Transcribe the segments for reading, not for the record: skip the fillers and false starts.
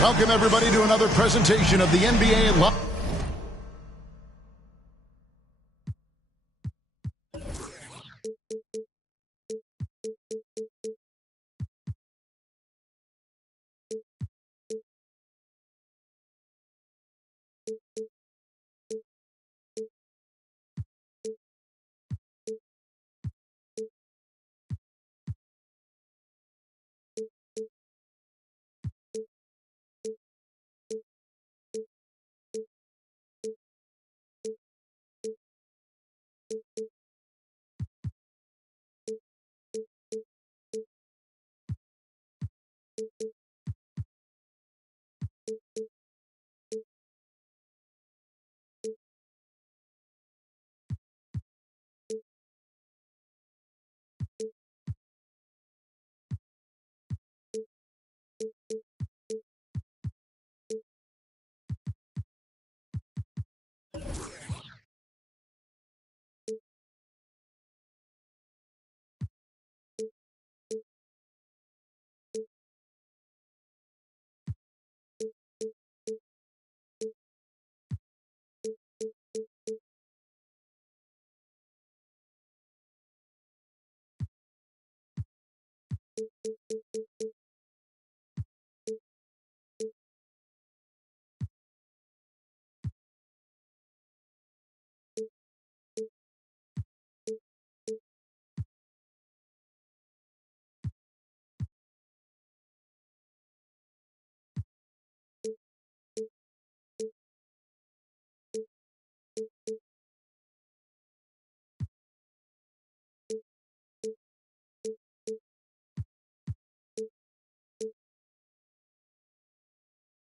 Welcome, everybody, to another presentation of the NBA Live.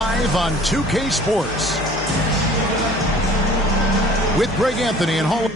Live on 2K Sports with Greg Anthony and Hall.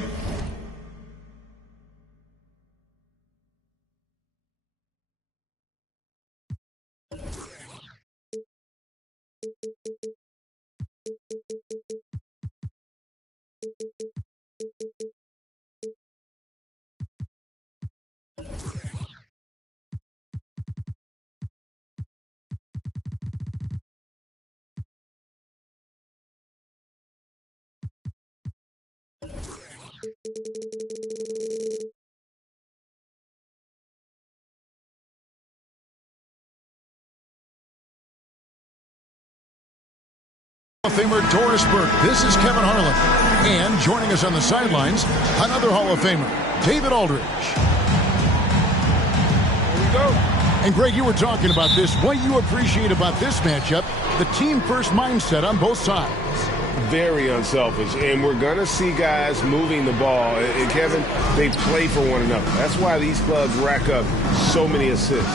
Hall of Famer Doris Burke. This is Kevin Harlan. And joining us on the sidelines, another Hall of Famer, David Aldridge. Here we go. And Greg, you were talking about this. What you appreciate about this matchup, the team-first mindset on both sides. Very unselfish, and we're going to see guys moving the ball. And Kevin, they play for one another. That's why these clubs rack up so many assists.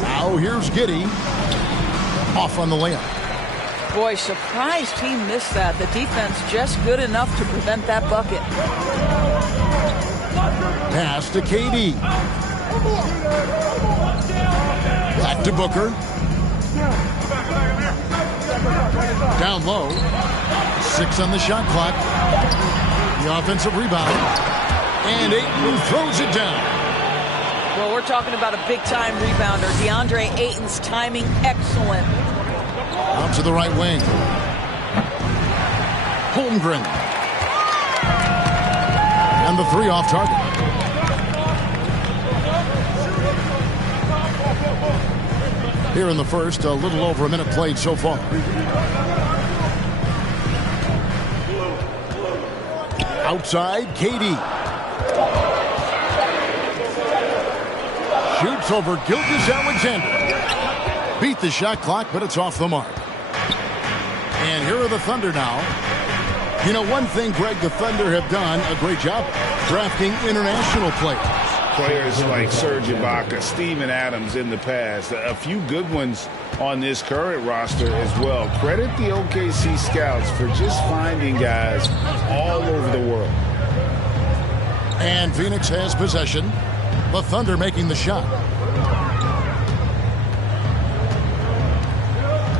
Now here's Giddey. Off on the layup. Boy, surprised he missed that. The defense just good enough to prevent that bucket. Pass to KD. Back to Booker. Down low. 6 on the shot clock. The offensive rebound. And Ayton throws it down. Well, we're talking about a big-time rebounder. DeAndre Ayton's timing excellent. Out to the right wing. Holmgren. And the 3 off target. Here in the first, a little over a minute played so far. Outside, KD. Shoots over Gilgeous-Alexander. Beat the shot clock, but it's off the mark. And here are the Thunder now. You know, one thing, Greg, the Thunder have done a great job drafting international players. Players like Serge Ibaka, Steven Adams in the past. A few good ones on this current roster as well. Credit the OKC scouts for just finding guys all over the world. And Phoenix has possession. The Thunder making the shot.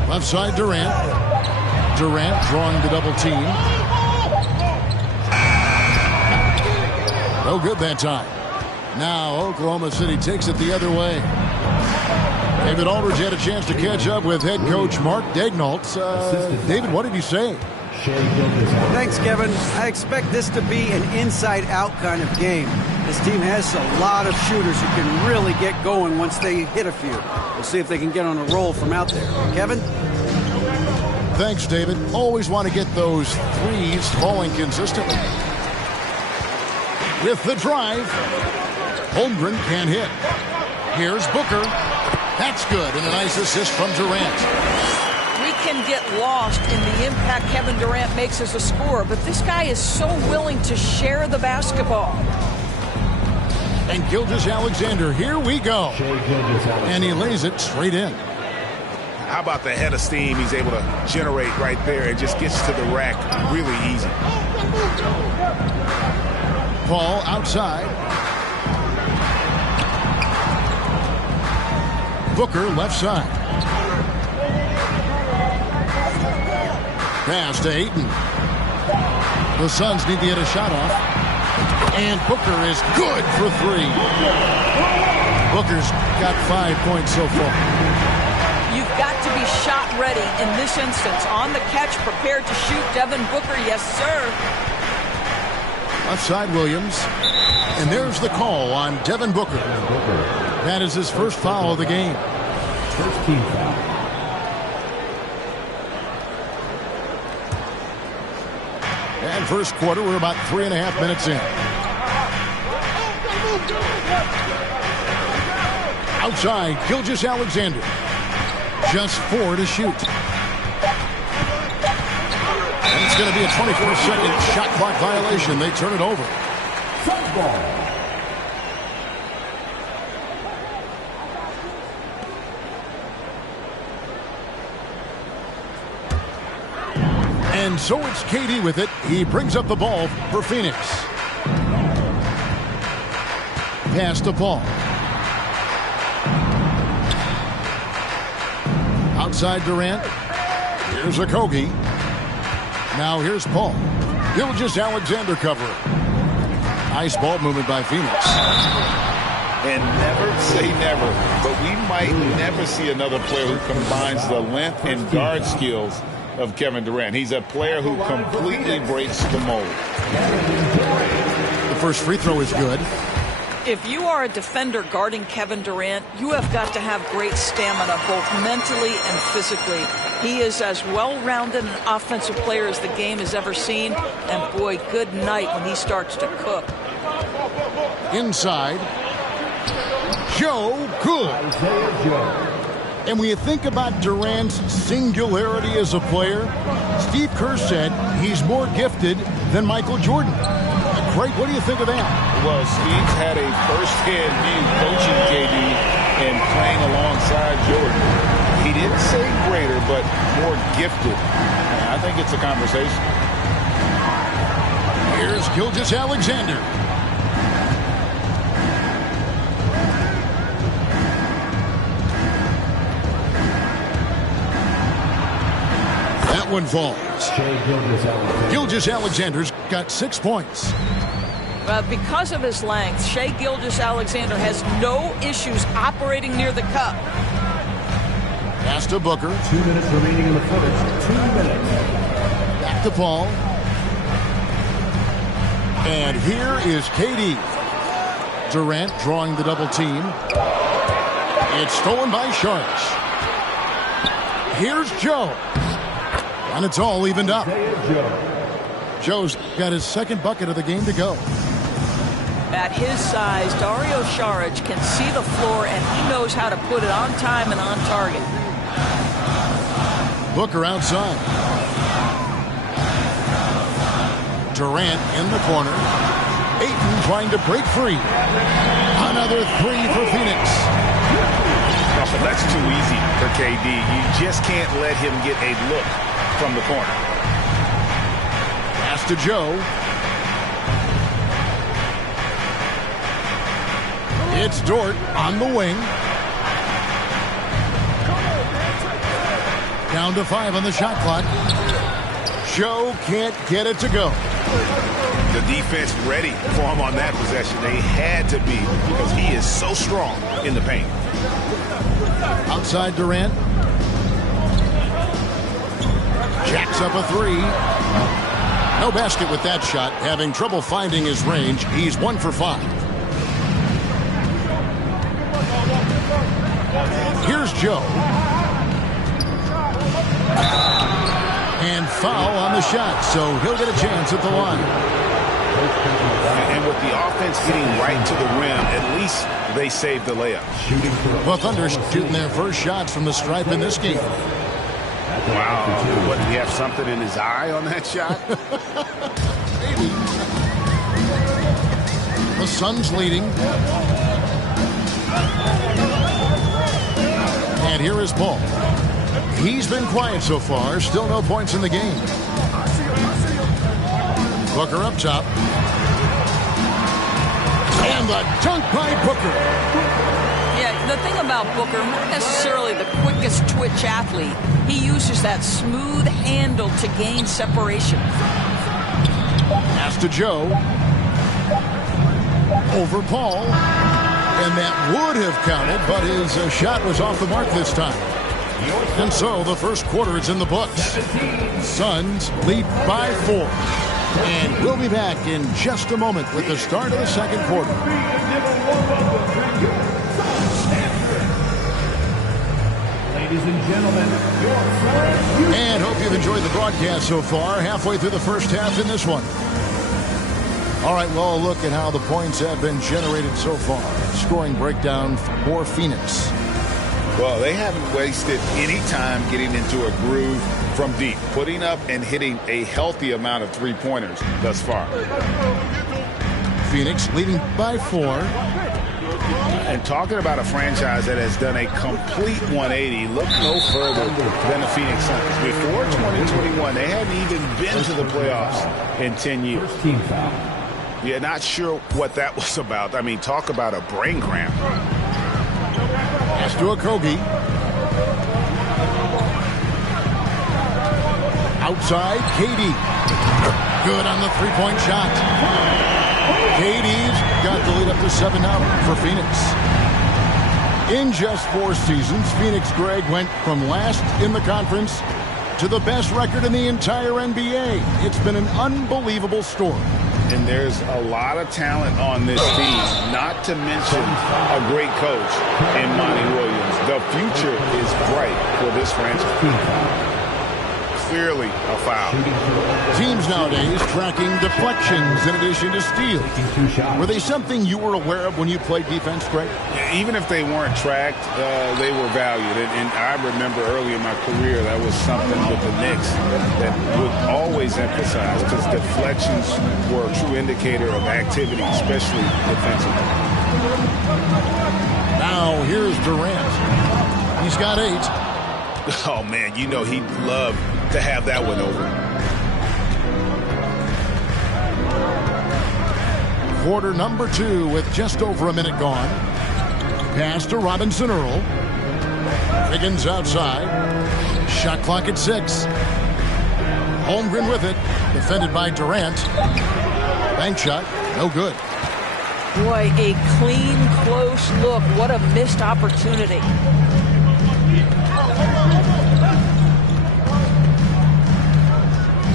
Left side, Durant. Durant drawing the double team. No good that time. Now Oklahoma City takes it the other way. David Aldridge had a chance to catch up with head coach Mark Daignault. David, what did he say? Thanks, Kevin. I expect this to be an inside-out kind of game. This team has a lot of shooters who can really get going once they hit a few. We'll see if they can get on a roll from out there. Kevin? Thanks, David. Always want to get those threes falling consistently. With the drive, Holmgren can't hit. Here's Booker. That's good, and a nice assist from Durant. We can get lost in the impact Kevin Durant makes as a scorer, but this guy is so willing to share the basketball. And Gilgeous-Alexander, here we go. And he lays it straight in. How about the head of steam he's able to generate right there? It just gets to the rack really easy. Paul outside. Booker left side. Pass to Ayton. The Suns need to get a shot off. And Booker is good for three. Booker's got 5 points so far. You've got to be shot ready in this instance. On the catch, prepared to shoot. Devin Booker, yes, sir. Left side, Williams. And there's the call on Devin Booker. That is his first foul of the game. First team foul. And first quarter, we're about 3.5 minutes in. Outside, Gilgeous-Alexander. Just 4 to shoot. And it's going to be a 24-second shot clock violation. They turn it over. Suns ball. And so it's KD with it. He brings up the ball for Phoenix. Pass to Paul. Outside Durant. Here's Okogie. Now here's Paul. Gilgeous-Alexander covering. Nice ball movement by Phoenix. And never say never, but we might never see another player who combines the length and guard skills of Kevin Durant. He's a player who completely breaks the mold. The first free throw is good. If you are a defender guarding Kevin Durant, you have got to have great stamina, both mentally and physically. He is as well-rounded an offensive player as the game has ever seen. And boy, good night when he starts to cook. Inside. Joe Good. And when you think about Durant's singularity as a player, Steve Kerr said he's more gifted than Michael Jordan. Craig, what do you think of that? Well, Steve's had a first-hand view coaching KD and playing alongside Jordan. He didn't say greater, but more gifted. I think it's a conversation. Here's Gilgeous-Alexander. That one falls. Gilgeous-Alexander's got 6 points. Because of his length, Shai Gilgeous-Alexander has no issues operating near the cup. Pass to Booker. 2 minutes remaining in the first. 2 minutes. Back to Paul. And here is KD. Durant drawing the double team. It's stolen by Sharks. Here's Joe. And it's all evened up. Joe's got his second bucket of the game to go. At his size, Dario Saric can see the floor, and he knows how to put it on time and on target. Booker outside. Durant in the corner. Ayton trying to break free. Another three for Phoenix. Oh, that's too easy for KD. You just can't let him get a look from the corner. Pass to Joe. It's Dort on the wing. Down to 5 on the shot clock. Joe can't get it to go. The defense ready for him on that possession. They had to be because he is so strong in the paint. Outside Durant. Jacks up a three. No basket with that shot. Having trouble finding his range. He's 1 for 5. Here's Joe. And foul on the shot, so he'll get a chance at the line. And with the offense getting right to the rim, at least they saved the layup. The Thunder shooting their first shots from the stripe in this game. Wow. What, did he have something in his eye on that shot? Maybe. The Suns leading. And here is Paul. He's been quiet so far. Still no points in the game. Booker up top. And the dunk by Booker. Yeah, the thing about Booker, not necessarily the quickest twitch athlete. He uses that smooth handle to gain separation. Pass to Joe. Over Paul. And that would have counted, but his shot was off the mark this time. And so the first quarter is in the books. Suns lead by 4. And we'll be back in just a moment with the start of the second quarter. Ladies and gentlemen, And hope you've enjoyed the broadcast so far. Halfway through the first half in this one. All right, well, look at how the points have been generated so far. Scoring breakdown for Phoenix. Well, they haven't wasted any time getting into a groove from deep, putting up and hitting a healthy amount of three-pointers thus far. Phoenix leading by 4. And talking about a franchise that has done a complete 180, look no further than the Phoenix Suns. Before 2021, they hadn't even been to the playoffs in 10 years. team foul. Yeah, not sure what that was about. I mean, talk about a brain cramp. Pass to Okogie. Outside, KD. Good on the three-point shot. KD's got the lead up to 7 now for Phoenix. In just 4 seasons, Phoenix, Greg, went from last in the conference to the best record in the entire NBA. It's been an unbelievable story. And there's a lot of talent on this team, not to mention a great coach in Monty Williams. The future is bright for this franchise. Clearly a foul. Teams nowadays tracking deflections in addition to steals. Were they something you were aware of when you played defense, Greg? Even if they weren't tracked, they were valued. And I remember early in my career, that was something with the Knicks that would always emphasize, because deflections were a true indicator of activity, especially defensively. Now here's Durant. He's got 8. Oh, man, you know he'd love to have that one over. Quarter number 2 with just over a minute gone. Pass to Robinson Earl. Higgins outside. Shot clock at 6. Holmgren with it. Defended by Durant. Bank shot. No good. Boy, a clean, close look. What a missed opportunity.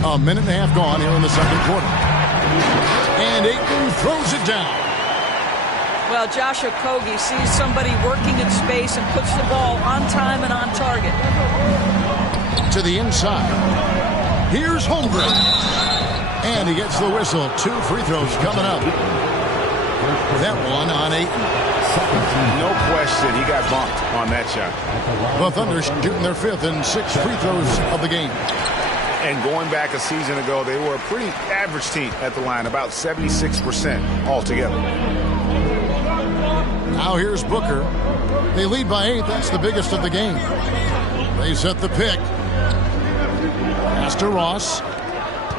A minute and a half gone here in the second quarter. And Ayton throws it down. Well, Josh Okogie sees somebody working in space and puts the ball on time and on target. To the inside. Here's Holmgren. And he gets the whistle. 2 free throws coming up. That one on Ayton. No question, he got bumped on that shot. The Thunder shooting their 5th and 6th free throws of the game. And going back a season ago, they were a pretty average team at the line, about 76% altogether. Now here's Booker. They lead by 8. That's the biggest of the game. They set the pick. Pass to Ross.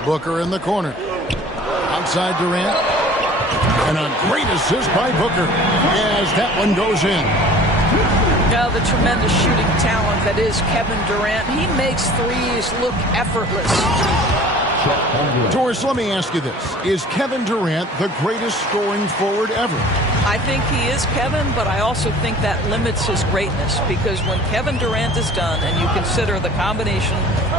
Booker in the corner. Outside Durant. And a great assist by Booker as that one goes in. Now the tremendous shooting talent that is Kevin Durant. He makes threes look effortless. Doris, let me ask you this. Is Kevin Durant the greatest scoring forward ever? I think he is, Kevin, but I also think that limits his greatness, because when Kevin Durant is done and you consider the combination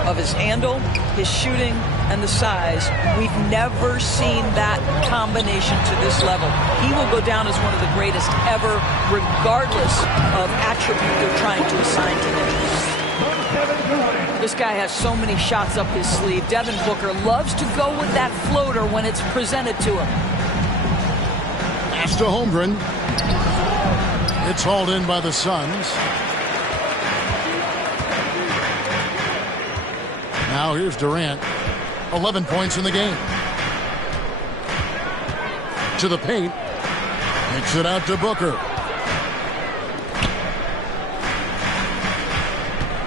of his handle, his shooting, and the size, we've never seen that combination to this level. He will go down as one of the greatest ever, regardless of attribute they're trying to assign to him. This guy has so many shots up his sleeve. Devin Booker loves to go with that floater when it's presented to him. Pass to Holmgren. It's hauled in by the Suns. Now here's Durant. 11 points in the game. To the paint. Kicks it out to Booker.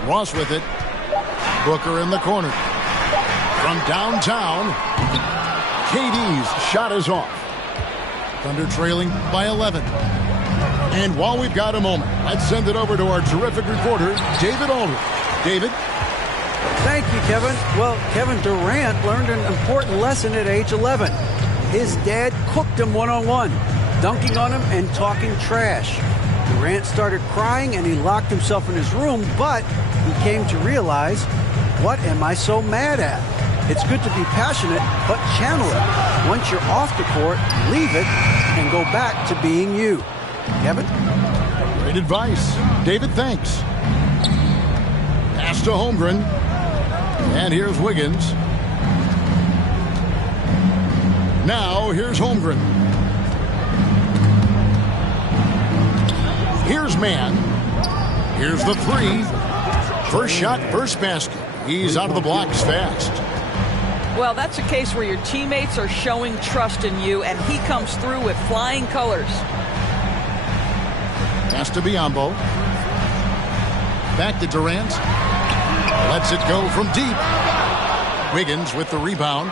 Ross with it. Booker in the corner. From downtown, KD's shot is off. Thunder trailing by 11. And while we've got a moment, let's send it over to our terrific reporter, David Aldridge. David? Thank you, Kevin. Well, Kevin Durant learned an important lesson at age 11. His dad cooked him one-on-one, dunking on him and talking trash. Durant started crying and he locked himself in his room, but he came to realize, what am I so mad at? It's good to be passionate, but channel it. Once you're off the court, leave it and go back to being you. Kevin? Great advice. David, thanks. Pass to Holmgren. And here's Wiggins. Now here's Holmgren. Here's Mann. Here's the three. First shot, first basket. He's out of the blocks fast. Well, that's a case where your teammates are showing trust in you, and he comes through with flying colors. Pass to Biyombo. Back to Durant. Lets it go from deep. Wiggins with the rebound.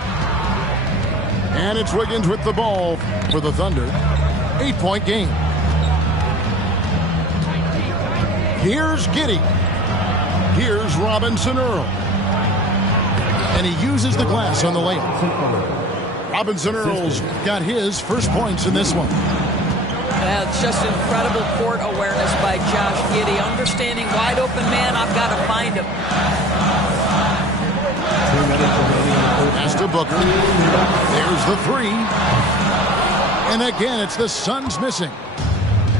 And it's Wiggins with the ball for the Thunder. 8-point game. Here's Giddey. Here's Robinson Earl. And he uses the glass on the layup. Robinson Earl's got his first points in this one. It's just incredible court awareness by Josh Giddey. Understanding wide open man, I've got to find him. Pass to Booker. There's the three. And again, it's the Suns missing.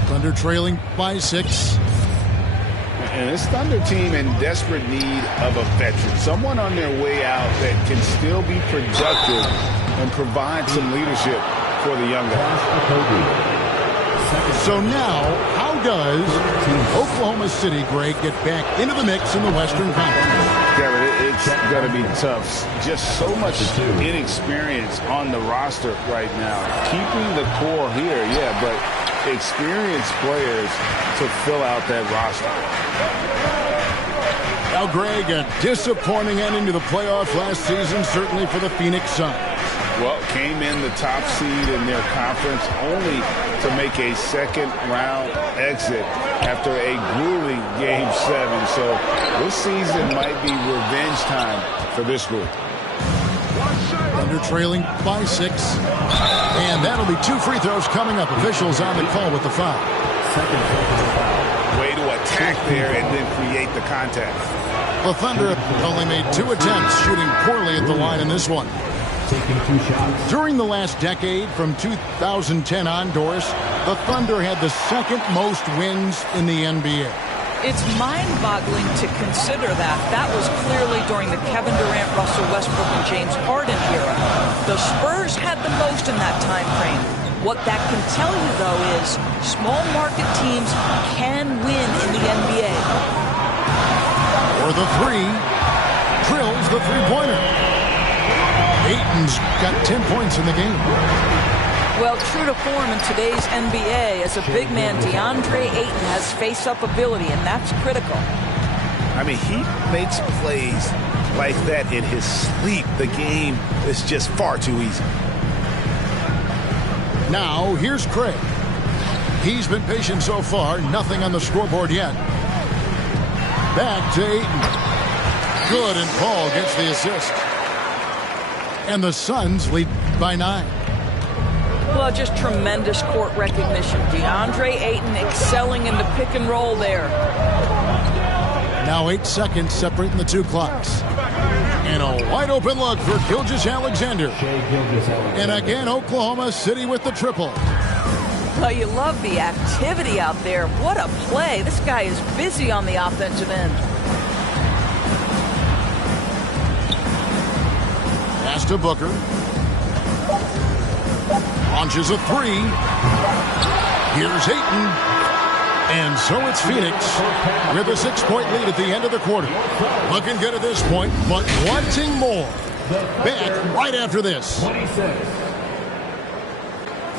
Thunder trailing by 6. And this Thunder team in desperate need of a veteran. Someone on their way out that can still be productive and provide some leadership for the young guys. So now, how does Oklahoma City, Greg, get back into the mix in the Western Conference? Kevin, it's going to be tough. Just so much inexperience on the roster right now. Keeping the core here, yeah, but experienced players to fill out that roster. Now, Greg, a disappointing ending to the playoffs last season, certainly for the Phoenix Suns. Well, came in the top seed in their conference only to make a second-round exit after a grueling Game 7. So this season might be revenge time for this group. Thunder trailing by 6. And that'll be 2 free throws coming up. Officials on the call with the foul. Way to attack there and then create the contact. The Thunder only made 2 attempts, shooting poorly at the line in this one. Taking 2 shots. During the last decade, from 2010 on, Doris, the Thunder had the second most wins in the NBA. It's mind-boggling to consider that. That was clearly during the Kevin Durant, Russell Westbrook, and James Harden era. The Spurs had the most in that time frame. What that can tell you, though, is small market teams can win in the NBA. For the three, drills the three-pointer. Ayton's got 10 points in the game. Well, true to form in today's NBA, as a big man, DeAndre Ayton has face-up ability, and that's critical. I mean, he makes plays like that in his sleep. The game is just far too easy. Now, here's Craig. He's been patient so far. Nothing on the scoreboard yet. Back to Ayton. Good, and Paul gets the assist. And the Suns lead by 9. Well, just tremendous court recognition. DeAndre Ayton excelling in the pick and roll there. Now 8 seconds separating the two clocks. And a wide open look for Gilgeous-Alexander. And again, Oklahoma City with the triple. Well, you love the activity out there. What a play. This guy is busy on the offensive end. Pass to Booker. Launches a 3. Here's Ayton. And so it's Phoenix with a 6-point lead at the end of the quarter. Looking good at this point, but wanting more. Back right after this. 26.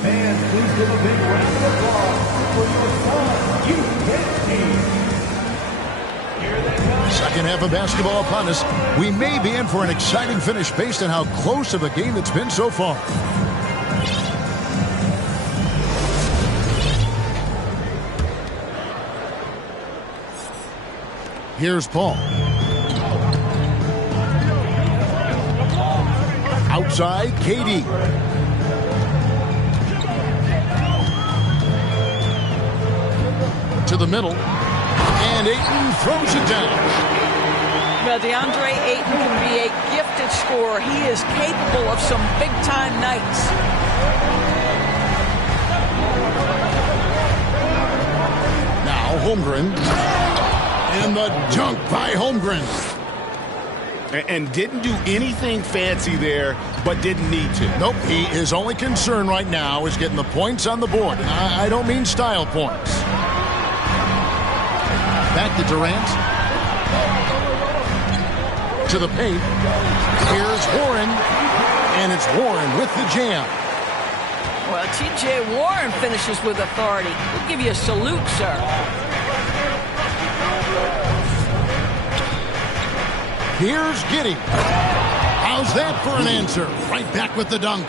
Fans, please give a big round of applause for your Sun UK team. Second half of basketball upon us. We may be in for an exciting finish based on how close of a game it's been so far. Here's Paul. Outside, KD. To the middle. And Ayton throws it down. Well, DeAndre Ayton can be a gifted scorer. He is capable of some big-time nights. Now Holmgren. And the dunk by Holmgren. And didn't do anything fancy there, but didn't need to. Nope, his only concern right now is getting the points on the board. I don't mean style points. Back to Durant. To the paint. Here's Warren. And it's Warren with the jam. Well, T.J. Warren finishes with authority. We'll give you a salute, sir. Here's Giddey. How's that for an answer? Right back with the dunk.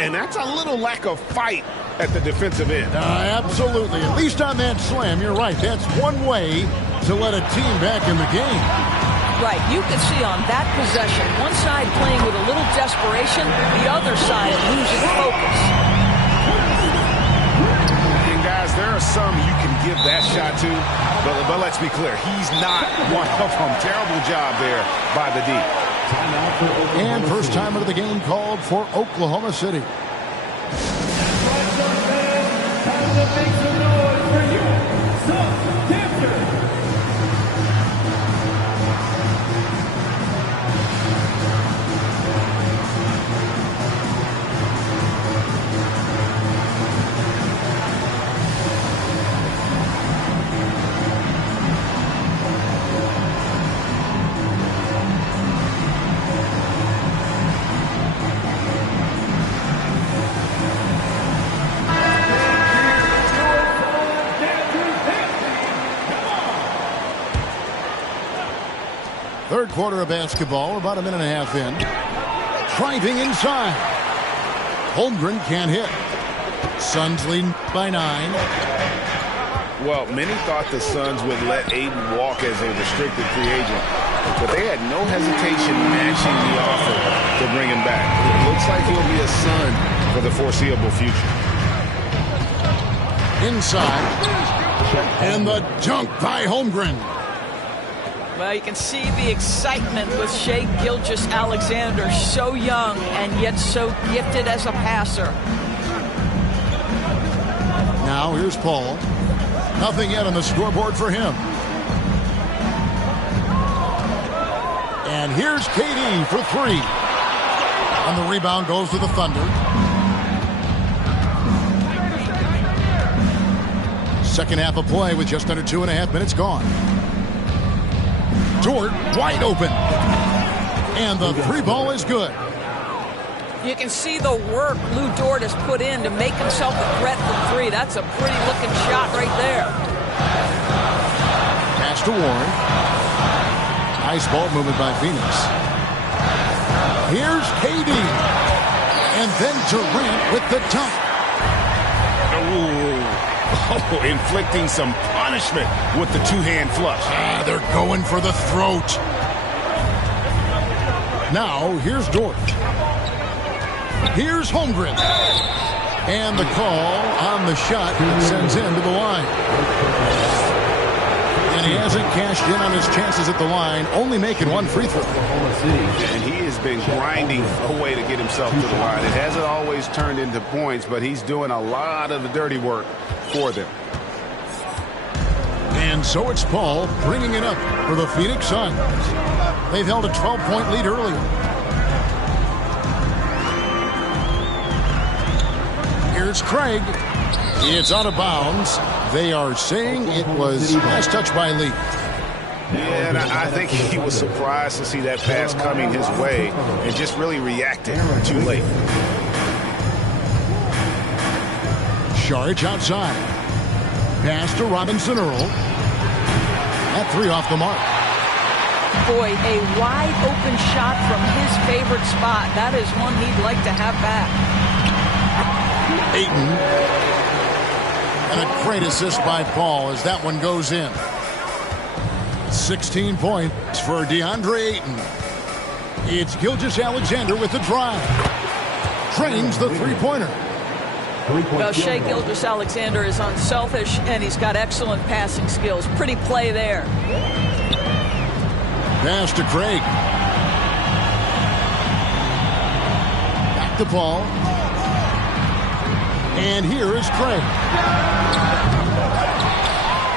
And that's a little lack of fight at the defensive end. Absolutely. At least on that slam, you're right. That's one way to let a team back in the game. Right. You can see on that possession, one side playing with a little desperation, the other side losing focus. And guys, there are some you can give that shot to, but let's be clear, he's not one of them. Terrible job there by the D. And first time out of the game called for Oklahoma City. Third quarter of basketball, about a minute and a half in. Driving inside. Holmgren can't hit. Suns leading by 9. Well, many thought the Suns would let Ayton walk as a restricted free agent, but they had no hesitation matching the offer to bring him back. It looks like he'll be a Sun for the foreseeable future. Inside. And the dunk by Holmgren. Well, you can see the excitement with Shai Gilgeous-Alexander, so young and yet so gifted as a passer. Now here's Paul. Nothing yet on the scoreboard for him. And here's KD for 3. And the rebound goes to the Thunder. Second half of play with just under 2.5 minutes gone. Dort wide open. And the 3 ball is good. You can see the work Lou Dort has put in to make himself a threat for 3. That's a pretty looking shot right there. Pass to Warren. Nice ball movement by Phoenix. Here's KD. And then Durant with the dunk. Oh, inflicting some punishment with the 2-hand flush. They're going for the throat. Now, here's Dort. Here's Holmgren. And the call on the shot that sends him to the line. And he hasn't cashed in on his chances at the line, only making one free throw. And he has been grinding a way to get himself to the line. It hasn't always turned into points, but he's doing a lot of the dirty work for them. And so it's Paul bringing it up for the Phoenix Suns. They've held a 12-point lead earlier. Here's Craig. It's out of bounds. They are saying it was last touch by Lee. Yeah, and I think he was surprised to see that pass coming his way and just really reacted too late. Saric outside. Pass to Robinson Earl. That three off the mark. Boy, a wide open shot from his favorite spot. That is one he'd like to have back. Ayton. And a great assist by Paul as that one goes in. 16 points for DeAndre Ayton. It's Gilgeous-Alexander with the drive. Trains the three-pointer. Well, Shai Gilgeous-Alexander is unselfish, and he's got excellent passing skills. Pretty play there. Pass to Craig. Back to Paul. And here is Craig.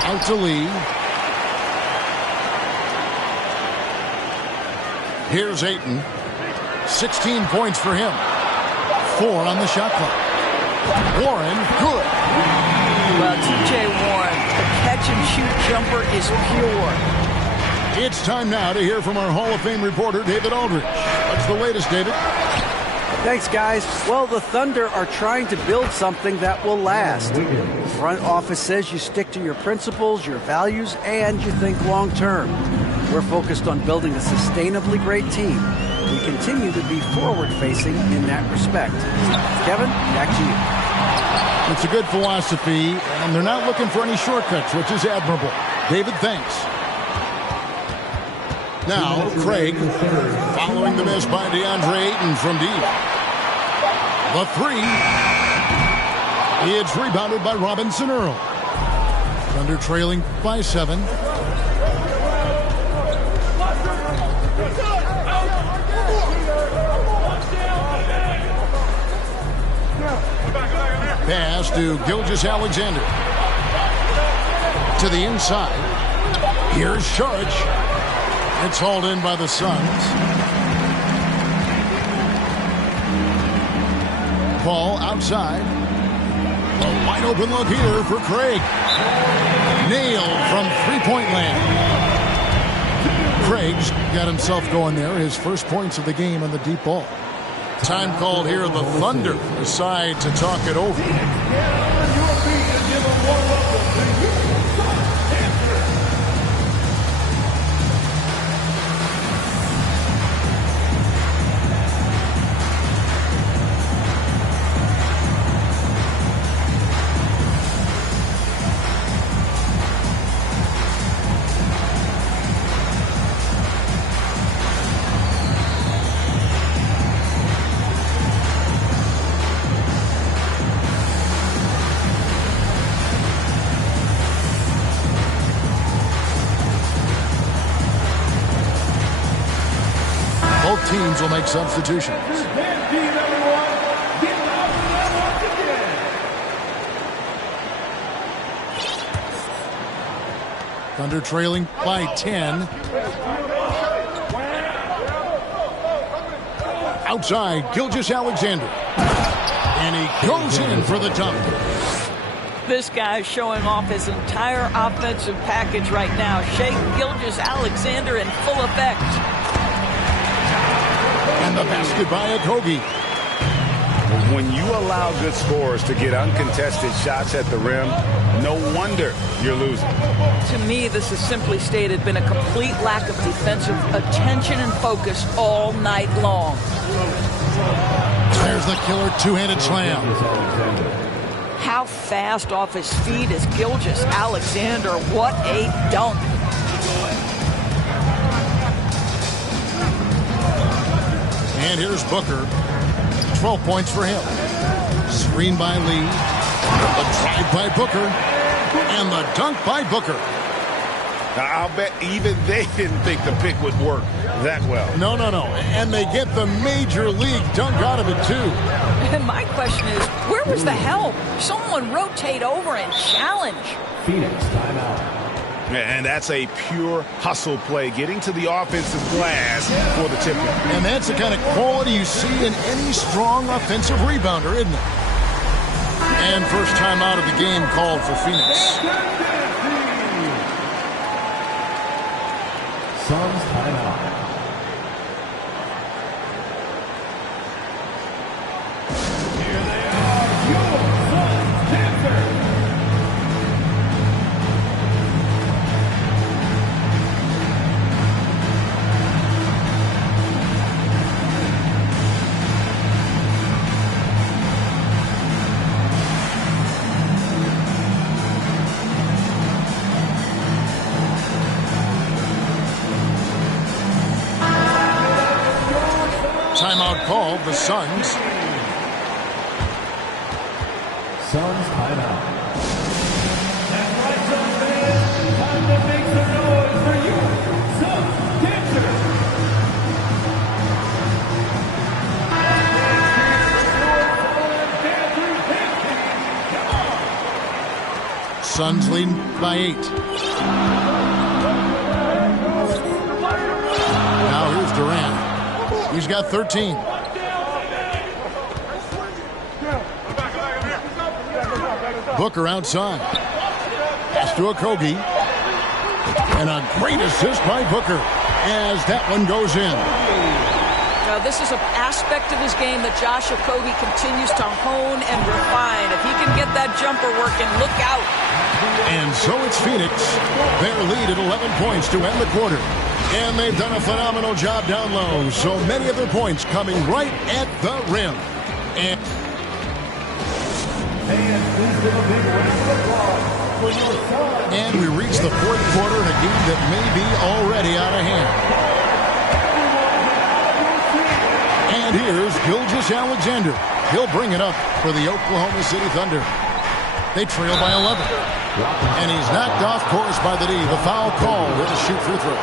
Out to Lee. Here's Ayton. 16 points for him. 4 on the shot clock. Warren, good. Well, T.J. Warren, the catch-and-shoot jumper is pure. It's time now to hear from our Hall of Fame reporter, David Aldridge. What's the latest, David? Thanks, guys. Well, the Thunder are trying to build something that will last. The front office says you stick to your principles, your values, and you think long-term. We're focused on building a sustainably great team. We continue to be forward-facing in that respect. Kevin, back to you. It's a good philosophy, and they're not looking for any shortcuts, which is admirable. David, thanks. Now, Craig, following the miss by DeAndre Ayton from deep. The three. It's rebounded by Robinson Earl. Thunder trailing by 7. Pass to Gilgeous-Alexander. To the inside. Here's Saric. It's hauled in by the Suns. Paul outside. A wide open look here for Craig. Nailed from three-point land. Craig's got himself going there. His first points of the game on the deep ball. Time called here. The Thunder decide to talk it over. Both teams will make substitutions. Thunder trailing by 10. Outside, Gilgeous-Alexander. And he goes in for the dunk. This guy's showing off his entire offensive package right now. Shai Gilgeous-Alexander in full effect. And the basket by Okogie. When you allow good scorers to get uncontested shots at the rim, no wonder you're losing. To me, this has simply stated been a complete lack of defensive attention and focus all night long. There's the killer two-handed slam. How fast off his feet is Gilgeous-Alexander. What a dunk. And here's Booker. 12 points for him. Screen by Lee. The drive by Booker. And the dunk by Booker. Now, I'll bet even they didn't think the pick would work that well. No. And they get the major league dunk out of it, too. And my question is, where was the help? Someone rotate over and challenge. Phoenix timeout. And that's a pure hustle play, getting to the offensive glass for the tip. And that's the kind of quality you see in any strong offensive rebounder, isn't it? And first time out of the game called for Phoenix. Suns timeout. Here they are, your Suns Panthers. Timeout called, the Suns. Suns timeout. That's right, Suns fans. Time to make some noise for you, Suns Panthers. Suns leading by 8. Now here's Durant. He's got 13. Booker outside. Pass to Okogie. And a great assist by Booker as that one goes in. Now, this is an aspect of his game that Josh Okogie continues to hone and refine. If he can get that jumper working, look out. And so it's Phoenix. Their lead at 11 points to end the quarter. And they've done a phenomenal job down low. So many of their points coming right at the rim. And Please give a big round of applause for your Suns. And we reach the fourth quarter in a game that may be already out of hand. And here's Gilgeous-Alexander. He'll bring it up for the Oklahoma City Thunder. They trail by 11. And he's knocked off course by the D. The foul call with a shoot free throw.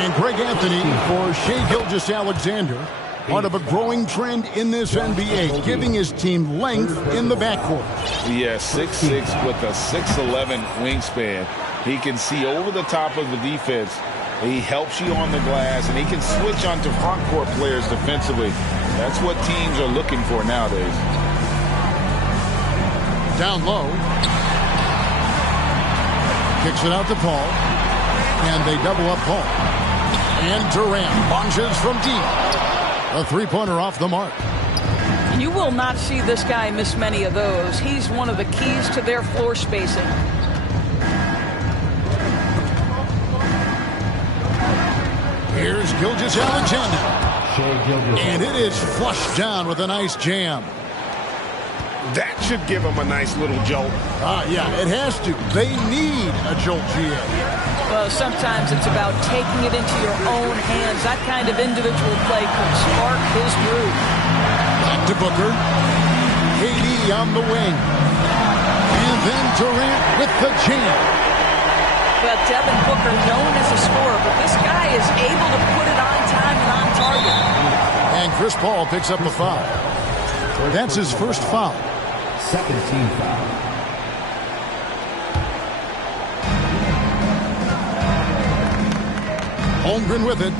And Greg Anthony for Shai Gilgeous-Alexander. Part of a growing trend in this NBA, giving his team length in the backcourt. Yeah, 6'6" with a 6'11" wingspan. He can see over the top of the defense. He helps you on the glass, and he can switch onto front court players defensively. That's what teams are looking for nowadays. Down low. Kicks it out to Paul. And they double up Paul. And Durant launches from deep. A three-pointer off the mark. You will not see this guy miss many of those. He's one of the keys to their floor spacing. Here's Gilgeous-Alexander. And it is flushed down with a nice jam. That should give him a nice little jolt. Yeah, it has to. They need a jolt, GA. Well, sometimes it's about taking it into your own hands. That kind of individual play could spark his move. Back to Booker. KD on the wing. And then Durant with the jam. Well, Devin Booker, known as a scorer, but this guy is able to put it on time and on target. And Chris Paul picks up the foul. That's his first foul. Second team foul. Holmgren with it.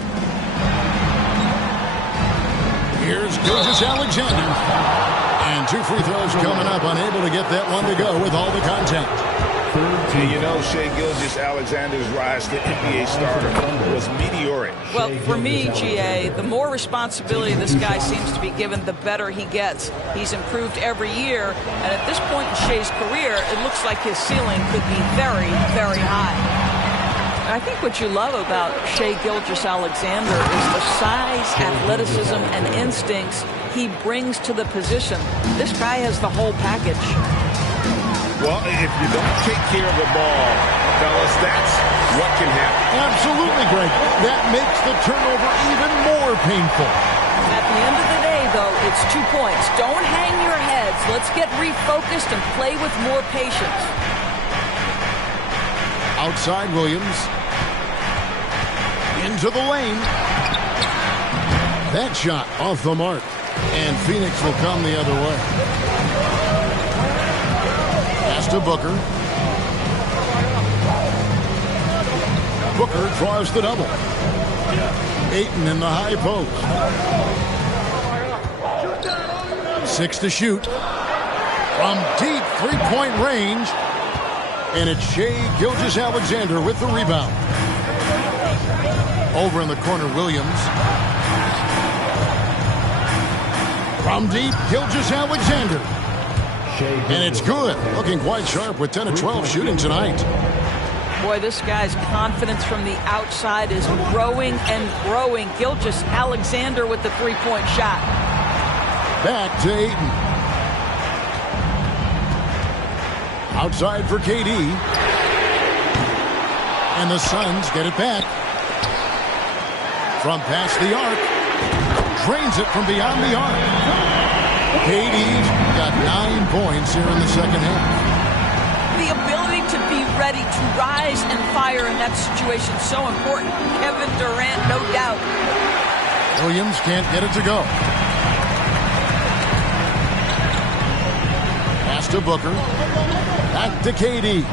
Here's Gilgeous-Alexander. And two free throws coming up. Unable to get that one to go with all the contact. And you know, Shai Gilgeous-Alexander's rise to NBA starter was meteoric. Well, for me, GA, the more responsibility this guy seems to be given, the better he gets. He's improved every year, and at this point in Shai's career, it looks like his ceiling could be very, very high. I think what you love about Shai Gilgeous-Alexander is the size, athleticism, and instincts he brings to the position. This guy has the whole package. Well, if you don't take care of the ball, fellas, that's what can happen. Absolutely, Greg. That makes the turnover even more painful. At the end of the day, though, it's 2 points. Don't hang your heads. Let's get refocused and play with more patience. Outside Williams. Into the lane. That shot off the mark. And Phoenix will come the other way. Pass to Booker. Booker draws the double. Ayton in the high post. 6 to shoot. From deep three-point range. And it's Shai Gilgeous-Alexander with the rebound. Over in the corner, Williams. From deep, Gilgeous-Alexander. And it's good. Looking quite sharp with 10 of 12 shooting tonight. Boy, this guy's confidence from the outside is growing and growing. Gilgeous-Alexander with the three-point shot. Back to Ayton. Outside for KD. And the Suns get it back. From past the arc. Drains it from beyond the arc. KD's got 9 points here in the second half. The ability to be ready to rise and fire in that situation is so important. Kevin Durant, no doubt. Williams can't get it to go. Pass to Booker. Back to KD.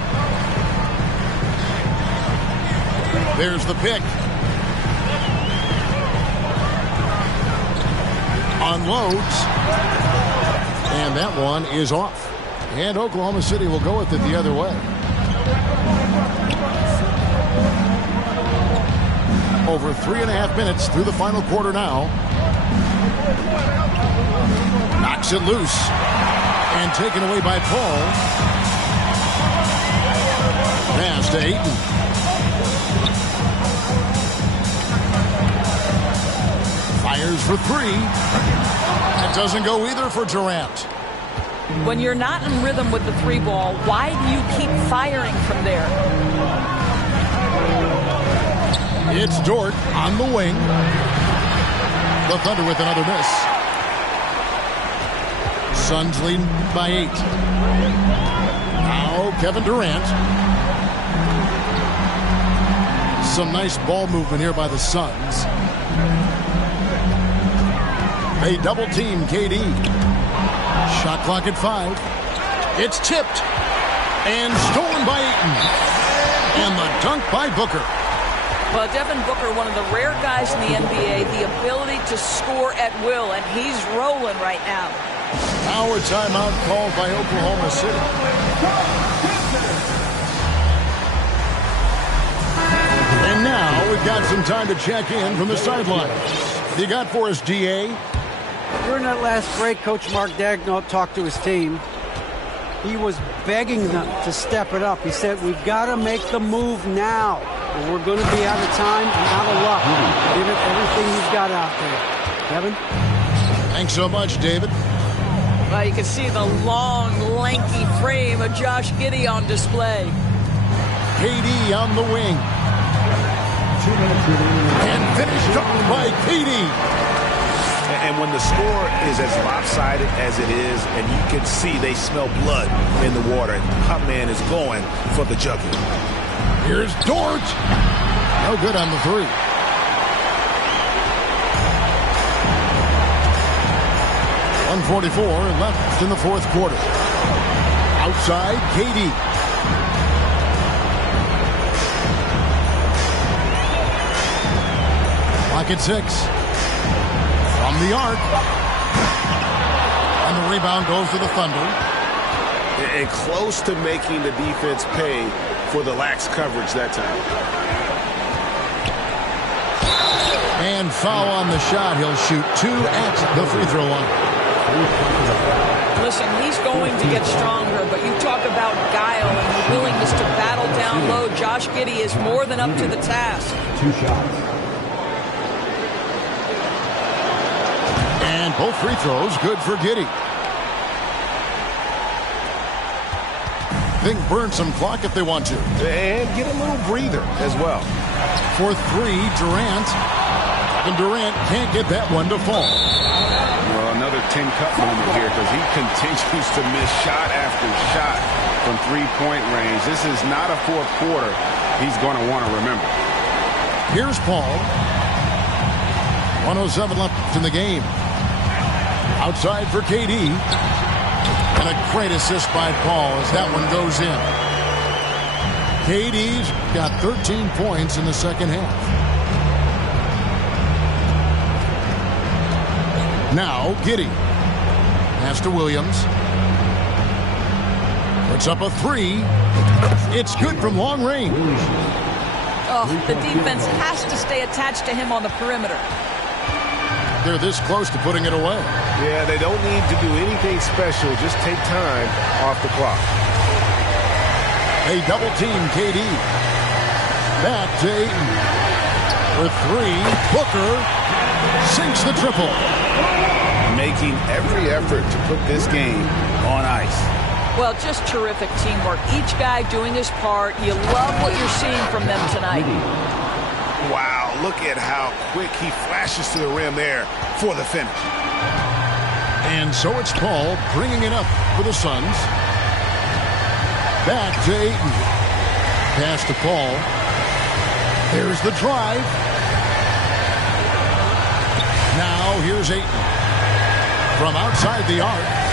There's the pick. Unloads. And that one is off. And Oklahoma City will go with it the other way. Over 3.5 minutes through the final quarter now. Knocks it loose. And taken away by Paul. Pass to Ayton. Fires for 3. That doesn't go either for Durant. When you're not in rhythm with the 3-ball, why do you keep firing from there? It's Dort on the wing. The Thunder with another miss. Suns lead by 8. Now Kevin Durant. Some nice ball movement here by the Suns. They double team KD. Shot clock at 5. It's tipped. And stolen by Ayton. And the dunk by Booker. Well, Devin Booker, one of the rare guys in the NBA, the ability to score at will, and he's rolling right now. Now a timeout called by Oklahoma City. And now we've got some time to check in from the sidelines. What you got for us, DA? During that last break, Coach Mark Daigneault talked to his team. He was begging them to step it up. He said, we've got to make the move now. Or we're going to be out of time and out of luck. Give it everything you've got out there. Kevin? Thanks so much, David. Well, you can see the long, lanky frame of Josh Giddey on display. KD on the wing. And finished off by KD. And when the score is as lopsided as it is, and you can see they smell blood in the water, and my man is going for the jugular. Here's Dort. No good on the 3. .144 left in the fourth quarter. Outside, KD. Clock at 6. From the arc. And the rebound goes to the Thunder. And close to making the defense pay for the lax coverage that time. And foul on the shot. He'll shoot 2 at the free throw line. Listen, he's going to get stronger, but you talk about guile and the willingness to battle down low. Josh Giddey is more than up to the task. 2 shots. And both free throws good for Giddey. think burn some clock if they want to. And get a little breather as well. For three, Durant. And Durant can't get that one to fall. Well, another tin cup moment here because he continues to miss shot after shot from three-point range. This is not a fourth quarter he's going to want to remember. Here's Paul. 1:07 left in the game. Outside for KD. And a great assist by Paul as that one goes in. KD's got 13 points in the second half. Now Giddey. Pass to Williams. Puts up a three. It's good from long range. Oh, the defense has to stay attached to him on the perimeter. They're this close to putting it away. Yeah, they don't need to do anything special. Just take time off the clock. They double team KD. Back to Ayton. For three, Booker sinks the triple. Making every effort to put this game on ice. Well, just terrific teamwork. Each guy doing his part. You love what you're seeing from them tonight. Wow, look at how quick he flashes to the rim there for the finish. And so it's Paul bringing it up for the Suns. Back to Ayton. Pass to Paul. There's the drive. Now here's Ayton. From outside the arc.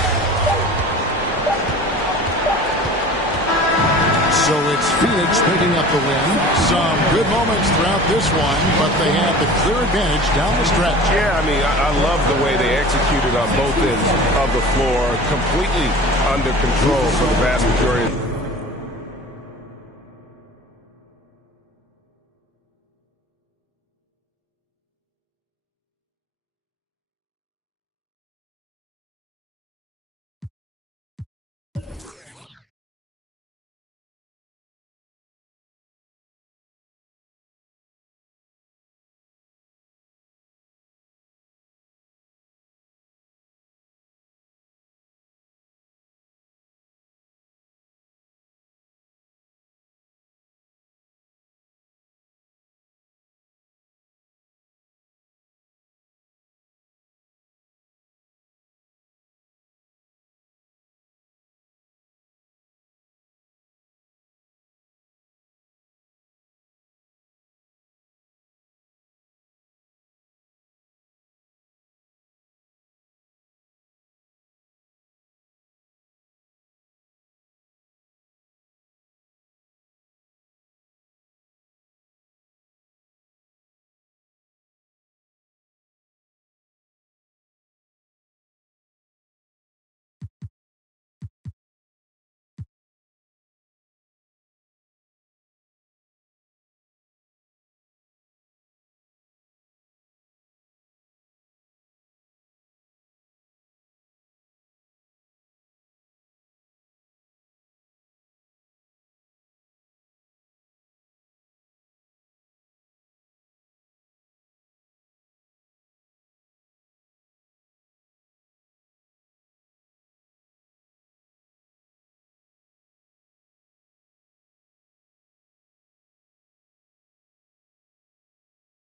So it's Phoenix picking up the win. Some good moments throughout this one, but they had the clear advantage down the stretch. Yeah, I mean, I love the way they executed on both ends of the floor. Completely under control for the vast majority.